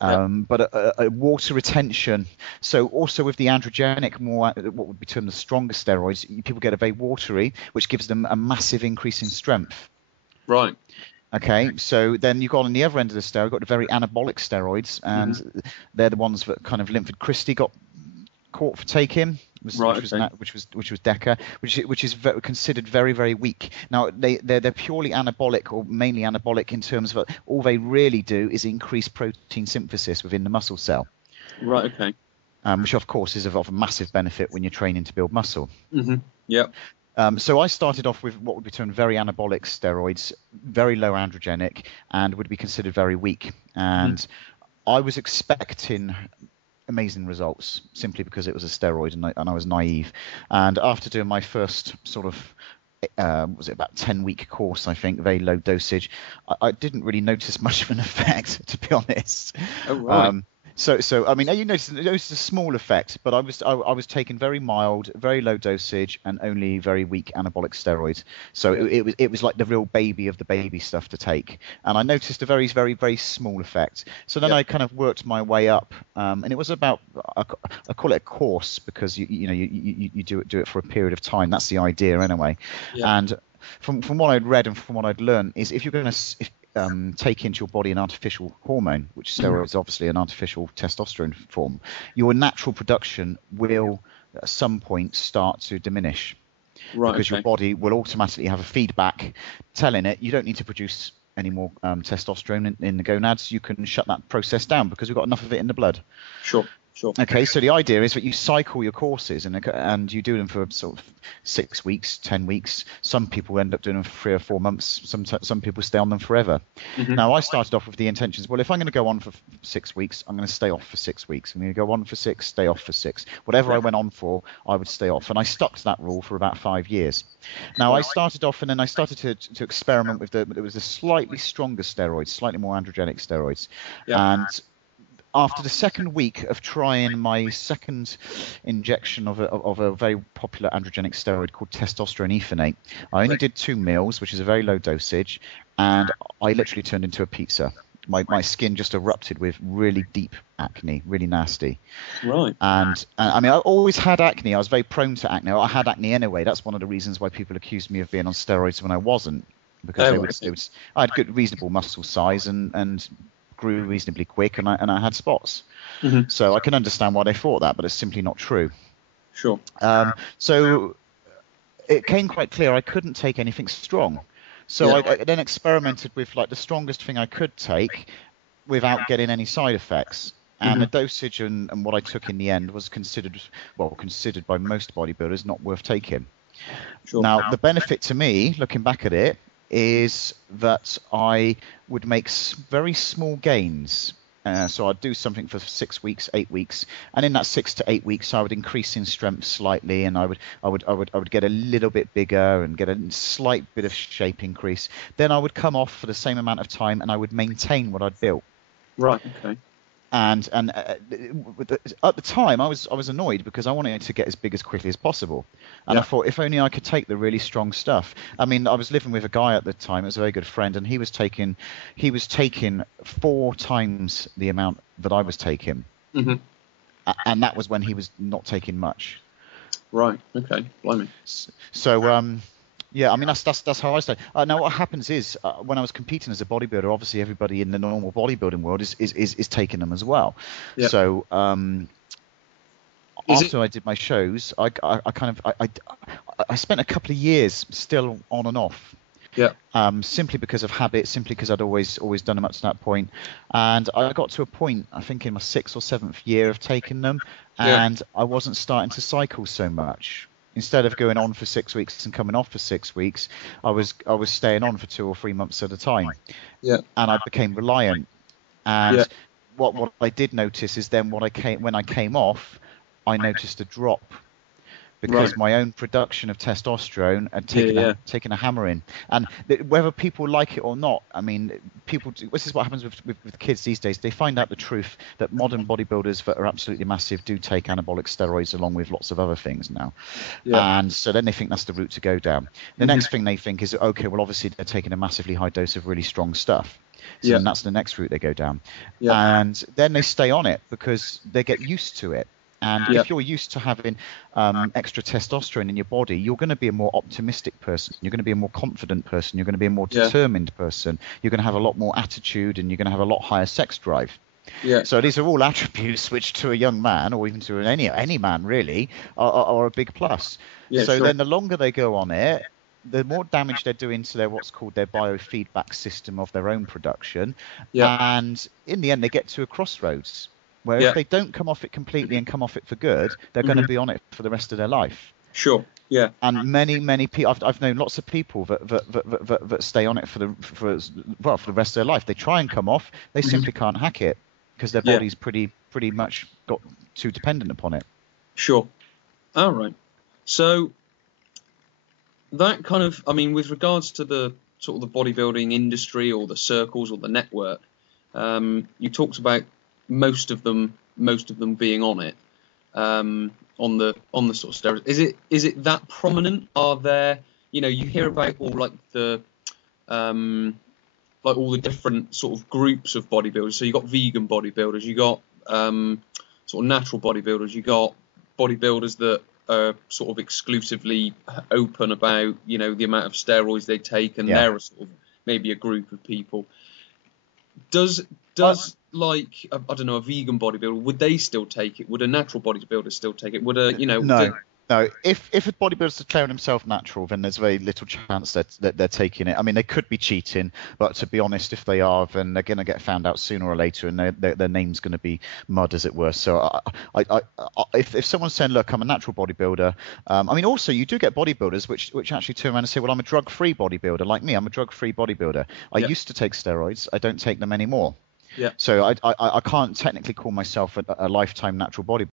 but a water retention. So also with the androgenic, more what would be termed the stronger steroids, people get a very watery, which gives them a massive increase in strength. Right. Okay, so then you've got on the other end of the steroid, you've got the very anabolic steroids, and they're the ones that kind of Linford Christie got caught for taking, which was Deca, which is considered very, very weak. Now they're purely anabolic, or mainly anabolic, in terms of all they really do is increase protein synthesis within the muscle cell. Right. Okay. Which of course is of a massive benefit when you're training to build muscle. Yep. So I started off with what would be termed very anabolic steroids, very low androgenic, and would be considered very weak. And I was expecting amazing results simply because it was a steroid, and I was naive. And after doing my first sort of was it about 10-week course, I think, very low dosage, I didn't really notice much of an effect, to be honest. Oh, right. So I mean, you noticed a small effect, but I was taking very mild, very low dosage, and only very weak anabolic steroids. So it was like the real baby of the baby stuff to take, and I noticed a very, very, very small effect. So then I kind of worked my way up, and it was about, I call it a course, because you do it for a period of time. That's the idea anyway. And from what I'd read and from what I'd learned is, if you're going to take into your body an artificial hormone, which steroids is obviously an artificial testosterone form, your natural production will at some point start to diminish, because your body will automatically have a feedback telling it you don't need to produce any more testosterone in the gonads. You can shut that process down because we've got enough of it in the blood. Sure. Okay, so the idea is that you cycle your courses, and you do them for sort of 6 weeks, 10 weeks. Some people end up doing them for 3 or 4 months. Some people stay on them forever. Now, I started off with the intentions, well, if I'm going to go on for 6 weeks, I'm going to stay off for 6 weeks. I'm going to go on for 6, stay off for 6. Whatever I went on for, I would stay off. And I stuck to that rule for about 5 years. Now, I started off, and then I started to experiment with it was a slightly stronger steroids, slightly more androgenic steroids. And after the second week of trying my second injection of a very popular androgenic steroid called testosterone ephenate, I only did 2 meals, which is a very low dosage, and I literally turned into a pizza. My skin just erupted with really deep acne, really nasty. Right. And I mean, I always had acne. I was very prone to acne. I had acne anyway. That's one of the reasons why people accused me of being on steroids when I wasn't, because I had good, reasonable muscle size and grew reasonably quick, and I had spots. So I can understand why they thought that, but it's simply not true. Sure. So it came quite clear I couldn't take anything strong. So I then experimented with like the strongest thing I could take without getting any side effects. And the dosage and what I took in the end was considered by most bodybuilders not worth taking. Sure. Now, the benefit to me, looking back at it, is that I would make very small gains. So I'd do something for 6 weeks, 8 weeks, and in that 6 to 8 weeks, I would increase in strength slightly, and I would get a little bit bigger and get a slight bit of shape increase. Then I would come off for the same amount of time, and I would maintain what I'd built. Right. Okay. And at the time, I was annoyed because I wanted to get as big as quickly as possible. And I thought, if only I could take the really strong stuff. I mean, I was living with a guy at the time. It was a very good friend, and he was taking 4 times the amount that I was taking. And that was when he was not taking much. Right. Okay. Blimey. So yeah, I mean, that's how I started. Now, what happens is, when I was competing as a bodybuilder, obviously everybody in the normal bodybuilding world is taking them as well. Yep. So after I did my shows, I spent a couple of years still on and off. Yeah. Simply because of habit, simply because I'd always done them up to that point, and I got to a point, I think in my 6th or 7th year of taking them, and I wasn't starting to cycle so much. Instead of going on for 6 weeks and coming off for 6 weeks, I was staying on for 2 or 3 months at a time. Yeah. And I became reliant. And what I did notice is then when I came off, I noticed a drop, because my own production of testosterone had taken a hammering. And whether people like it or not, I mean, this is what happens with kids these days. They find out the truth that modern bodybuilders that are absolutely massive do take anabolic steroids along with lots of other things now. Yeah. And so then they think that's the route to go down. The next thing they think is, okay, well, obviously they're taking a massively high dose of really strong stuff. So then that's the next route they go down. Yeah. And then they stay on it because they get used to it. And if you're used to having extra testosterone in your body, you're going to be a more optimistic person. You're going to be a more confident person. You're going to be a more determined person. You're going to have a lot more attitude, and you're going to have a lot higher sex drive. Yeah. So these are all attributes which, to a young man, or even to any man really, are a big plus. Yeah, so then the longer they go on it, the more damage they're doing to their what's called their biofeedback system of their own production. And in the end, they get to a crossroads where if they don't come off it completely and come off it for good, they're going to be on it for the rest of their life. Sure. Yeah. And many people, I've known lots of people that stay on it for the rest of their life. They try and come off, they simply can't hack it because their body's pretty much got too dependent upon it. Sure. All right. So that kind of, I mean, with regards to the sort of the bodybuilding industry or the circles or the network, you talked about most of them being on it, on the sort of steroids. Is it that prominent? Are there, you know, you hear about all like the like all the different sort of groups of bodybuilders. So you got vegan bodybuilders, you got sort of natural bodybuilders, you got bodybuilders that are sort of exclusively open about, you know, the amount of steroids they take, and they're a sort of maybe a group of people. Does like I don't know, a vegan bodybuilder, would they still take it? Would a natural bodybuilder still take it? Would a, you know, no. If a bodybuilder's declaring himself natural, then there's very little chance that they're taking it. I mean, they could be cheating, but to be honest, if they are, then they're going to get found out sooner or later, and their name's going to be mud, as it were. So if someone's saying, look, I'm a natural bodybuilder, I mean, also you do get bodybuilders which actually turn around and say, well, I'm a drug-free bodybuilder. Like me, I'm a drug-free bodybuilder. I used to take steroids. I don't take them anymore. Yeah. So I can't technically call myself a lifetime natural bodybuilder.